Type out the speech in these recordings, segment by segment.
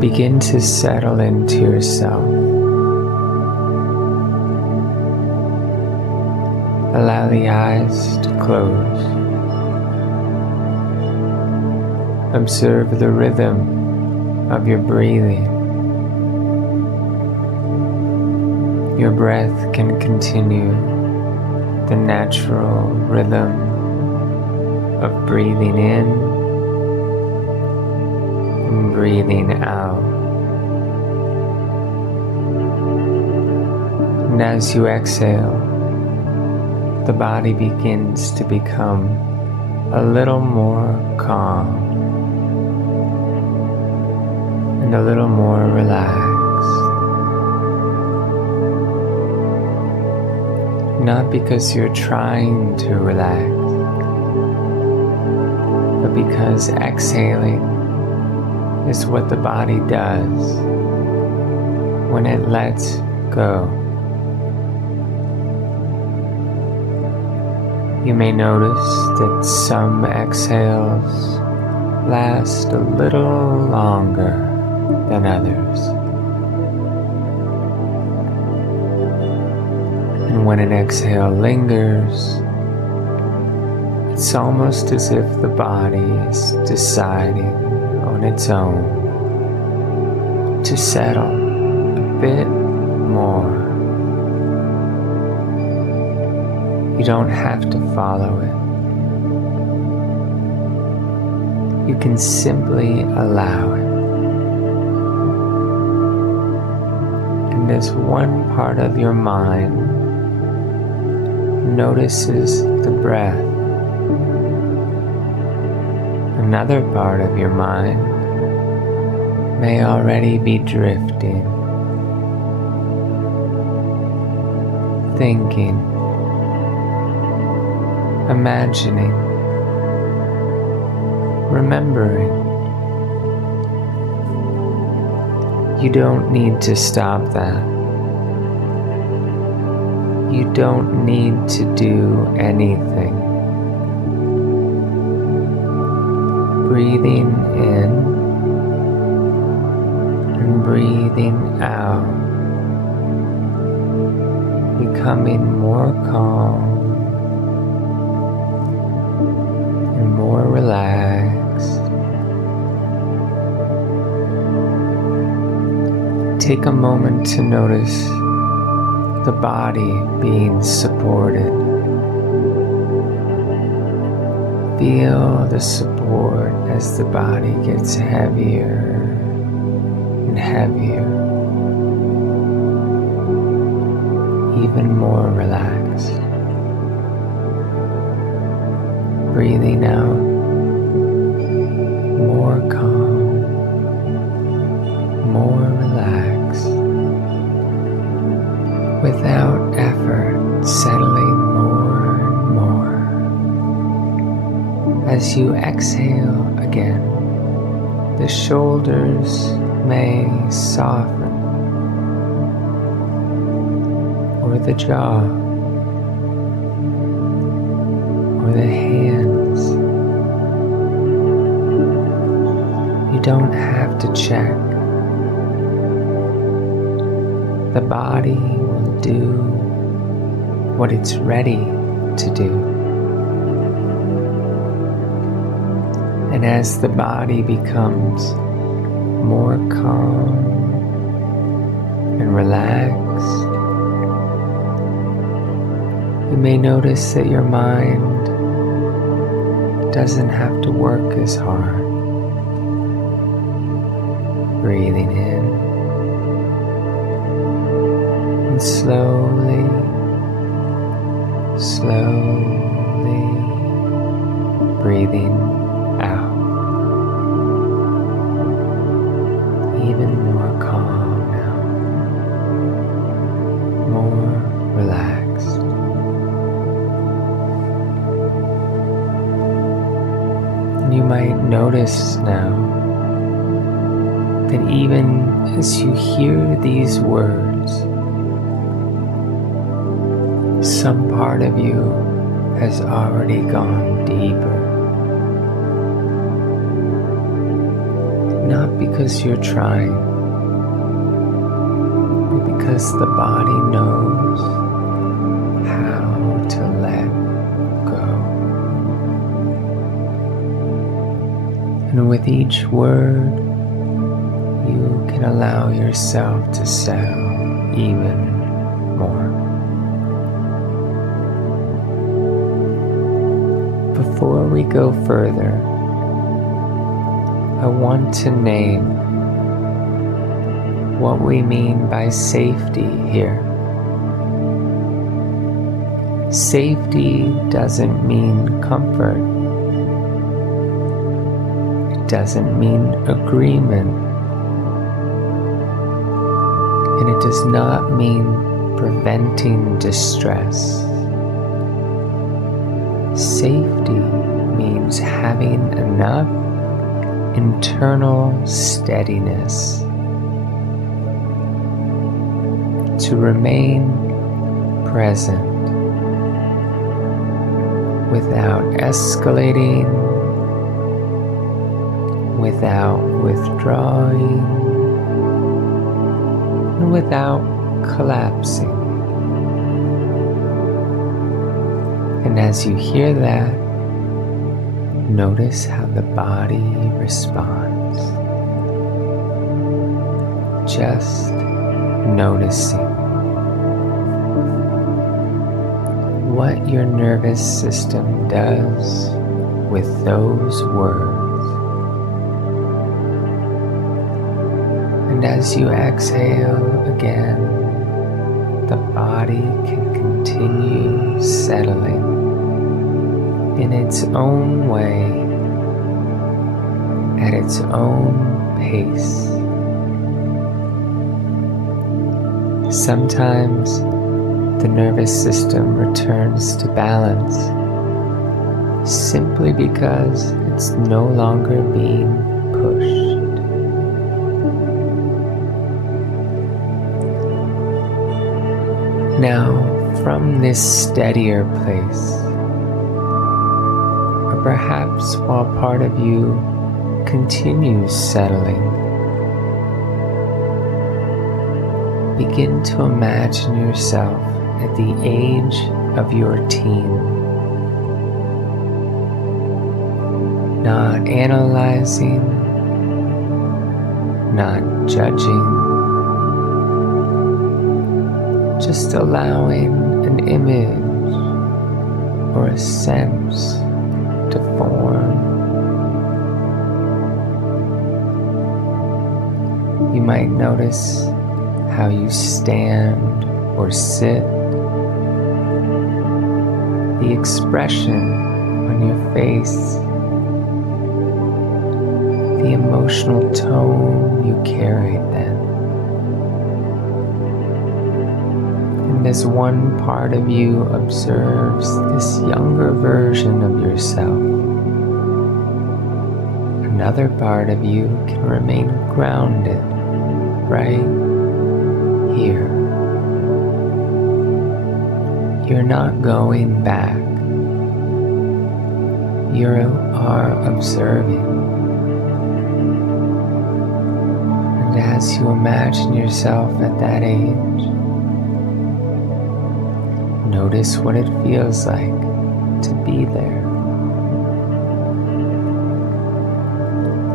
begin to settle into yourself. Allow the eyes to close. Observe the rhythm of your breathing. Your breath can continue the natural rhythm of breathing in and breathing out. And as you exhale, the body begins to become a little more calm and a little more relaxed. Not because you're trying to relax, but because exhaling is what the body does when it lets go. You may notice that some exhales last a little longer than others. And when an exhale lingers, it's almost as if the body is deciding on its own to settle a bit more. You don't have to follow it. You can simply allow it. And as one part of your mind notices the breath, another part of your mind may already be drifting, thinking, imagining, remembering. You don't need to stop that. You don't need to do anything. Breathing in and breathing out, becoming more calm and more relaxed. Take a moment to notice the body being supported. Feel the support as the body gets heavier and heavier, even more relaxed. Breathing out, more calm, more relaxed. Without effort, settling more and more. As you exhale again, the shoulders may soften, or the jaw, or the hands. You don't have to check. The body will do what it's ready to do. And as the body becomes more calm and relaxed, you may notice that your mind doesn't have to work as hard. Breathing in and slowly, slowly breathing out. Even more calm now, more relaxed. And you might notice now that even as you hear these words, some part of you has already gone deeper. not because you're trying, but because the body knows how to let go. And with each word, you can allow yourself to settle even more. Before we go further, I want to name what we mean by safety here. Safety doesn't mean comfort. It doesn't mean agreement. And it does not mean preventing distress. Safety means having enough internal steadiness to remain present without escalating, without withdrawing, and without collapsing. And as you hear that, notice how the body responds. Just noticing what your nervous system does with those words. And as you exhale again, the body can continue settling in its own way, at its own pace. Sometimes the nervous system returns to balance simply because it's no longer being pushed. Now, from this steadier place, or perhaps while part of you continues settling, begin to imagine yourself at the age of your teen, not analyzing, not judging, just allowing an image or a sense to form. You might notice how you stand or sit, the expression on your face, the emotional tone you carried then. And as one part of you observes this younger version of yourself, another part of you can remain grounded right here. You're not going back. You are observing. And as you imagine yourself at that age, notice what it feels like to be there.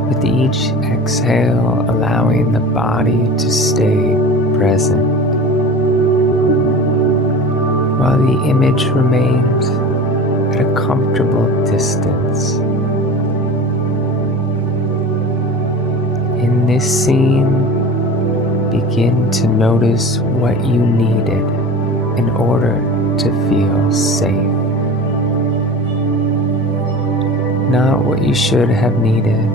With each exhale, allowing the body to stay present, while the image remains at a comfortable distance. In this scene, begin to notice what you needed in order to feel safe. Not what you should have needed,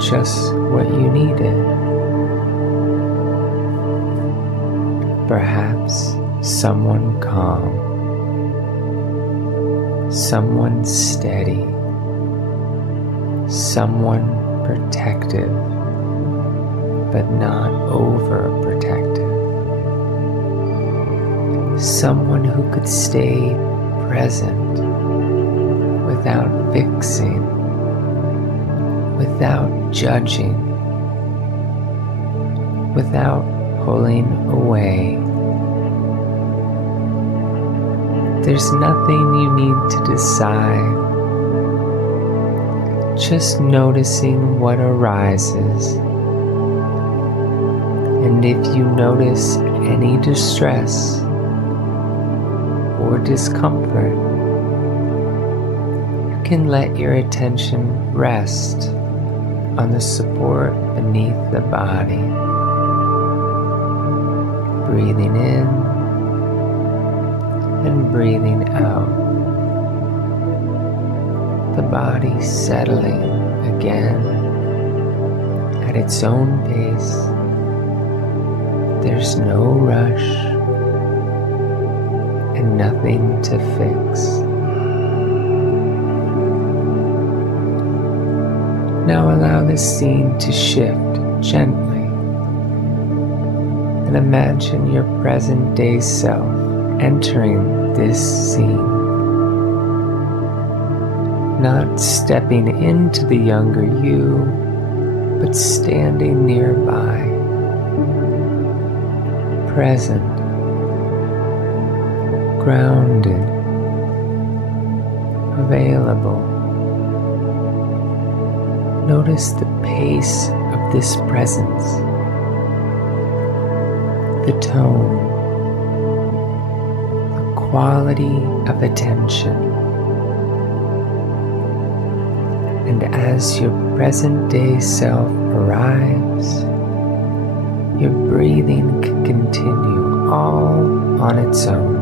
just what you needed. Perhaps someone calm, someone steady, someone protective, but not overprotective. Someone who could stay present without fixing without judging, without pulling away. There's nothing you need to decide, just noticing what arises. And if you notice any distress or discomfort, you can let your attention rest on the support beneath the body. Breathing in and breathing out. The body settling again at its own pace. There's no rush and nothing to fix. Now allow the scene to shift gently and imagine your present day self entering this scene. Not stepping into the younger you, but standing nearby, present, grounded, available. Notice the pace of this presence, the tone, the quality of attention. And as your present day self arrives, your breathing can continue all on its own.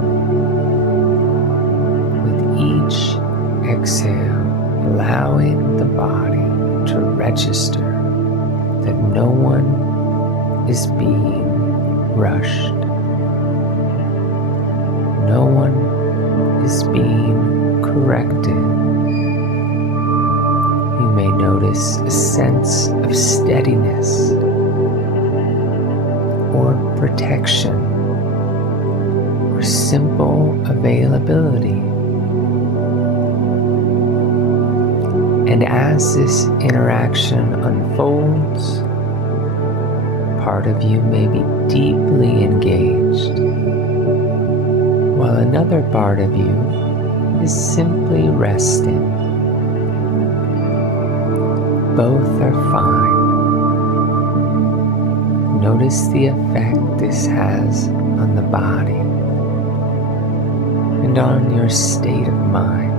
With each exhale, allowing the body to register that no one is being rushed. No one is being corrected. You may notice a sense of steadiness or protection or simple availability. And as this interaction unfolds, part of you may be deeply engaged, while another part of you is simply resting. Both are fine. Notice the effect this has on the body and on your state of mind.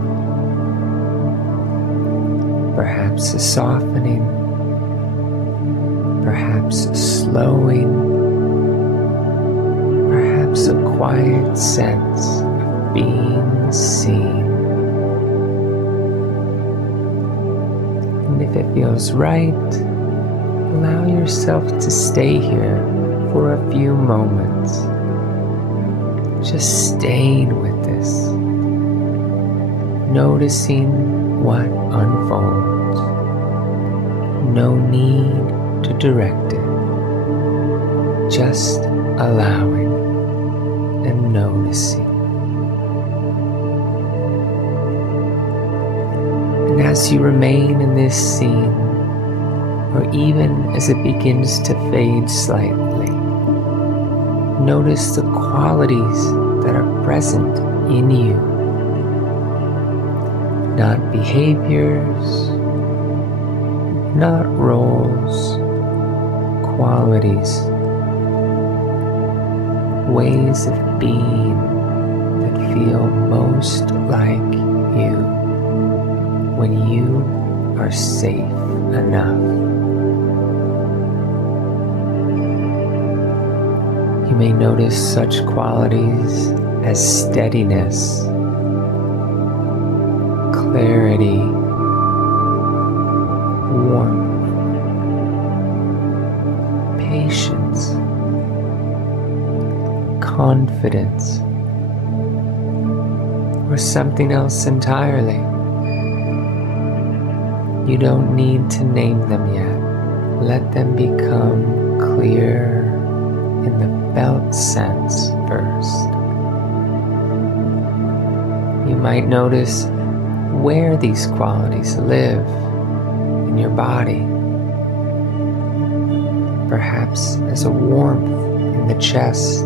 Perhaps a softening, perhaps a slowing, perhaps a quiet sense of being seen. And if it feels right, allow yourself to stay here for a few moments, just staying with this, noticing what unfolds. No need to direct it, just allowing and noticing. And as you remain in this scene, or even as it begins to fade slightly, notice the qualities that are present in you. Not behaviors, not roles, qualities, ways of being that feel most like you when you are safe enough. You may notice such qualities as steadiness, clarity, warmth, patience, confidence, or something else entirely. You don't need to name them yet. Let them become clear in the felt sense first. You might notice where these qualities live in in your body, perhaps as a warmth in the chest,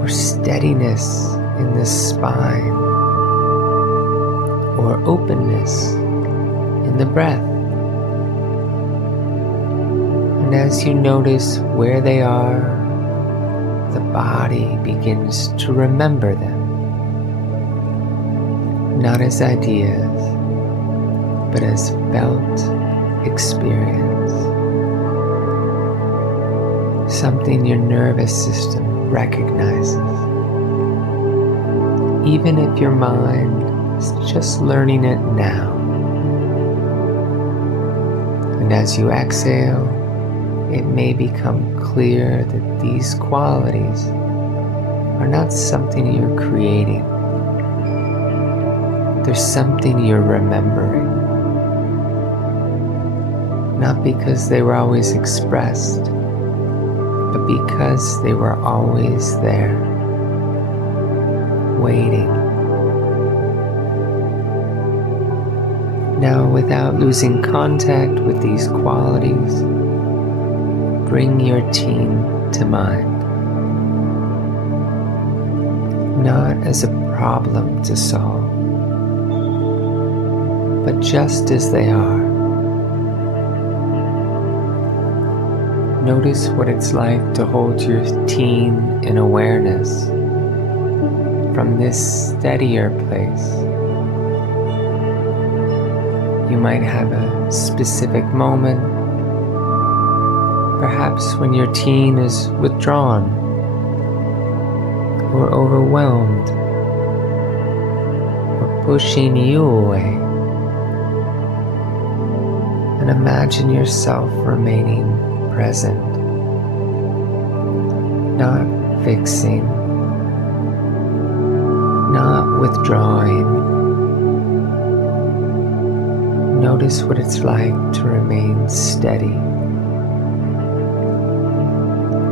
or steadiness in the spine, or openness in the breath. And as you notice where they are, the body begins to remember them, not as ideas, but as felt experience, something your nervous system recognizes, even if your mind is just learning it now. And as you exhale, it may become clear that these qualities are not something you're creating. There's something you're remembering. Not because they were always expressed, but because they were always there, waiting. Now, without losing contact with these qualities, bring your team to mind. Not as a problem to solve, but just as they are. Notice what it's like to hold your team in awareness from this steadier place. You might have a specific moment, perhaps when your teen is withdrawn or overwhelmed or pushing you away. And imagine yourself remaining present, not fixing, not withdrawing. Notice what it's like to remain steady.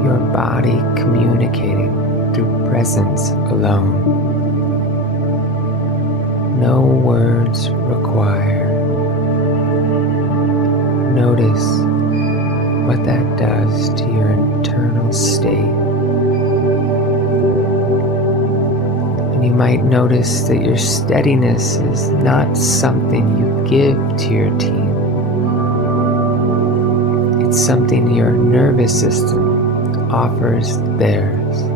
Your body communicating through presence alone. No words required. Notice what that does to your internal state. And you might notice that your steadiness is not something you give to your team. It's something your nervous system offers theirs.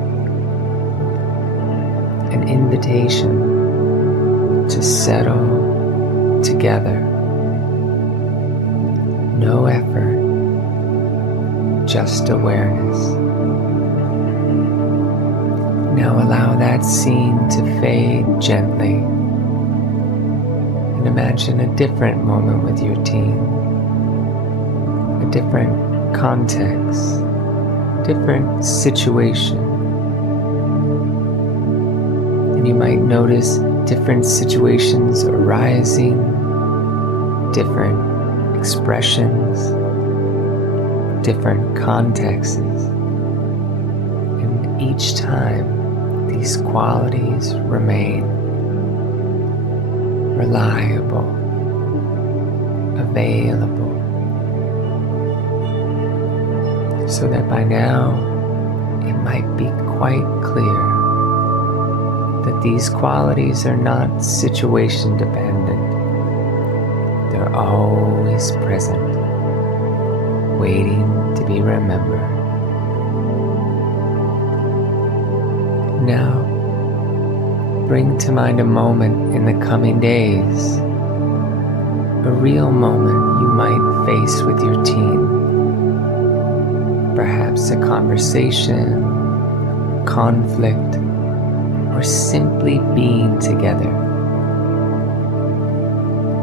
An invitation to settle together. No effort, just awareness. Now allow that scene to fade gently and imagine a different moment with your team, a different context, different situation. And you might notice different situations arising, different expressions, different contexts. And each time, these qualities remain reliable, available, so that by now it might be quite clear that these qualities are not situation dependent. They're always present, waiting to be remembered. Now, bring to mind a moment in the coming days, a real moment you might face with your team. Perhaps a conversation, conflict, or simply being together.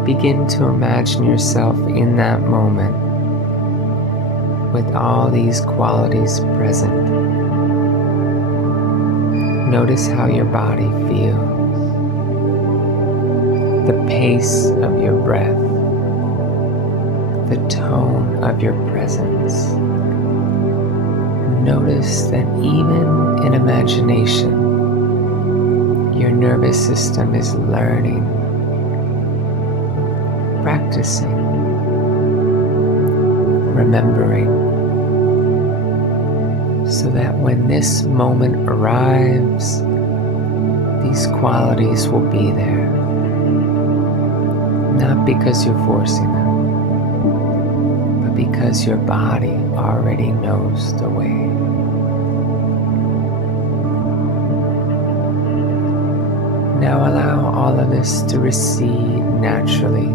Begin to imagine yourself in that moment with all these qualities present. Notice how your body feels, the pace of your breath, the tone of your presence. Notice that even in imagination, your nervous system is learning. practicing, remembering, so that when this moment arrives, these qualities will be there. Not because you're forcing them, but because your body already knows the way. Now allow all of this to recede naturally,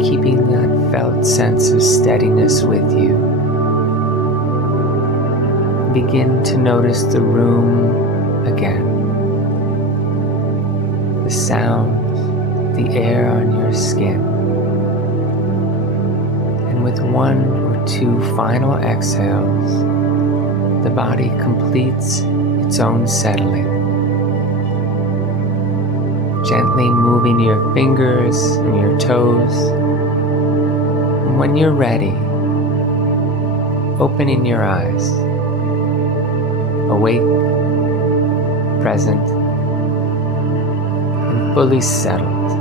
keeping that felt sense of steadiness with you. Begin to notice the room again, the sound, the air on your skin. And with one or two final exhales, the body completes its own settling. Gently moving your fingers and your toes. And when you're ready, opening your eyes. Awake, present, and fully settled.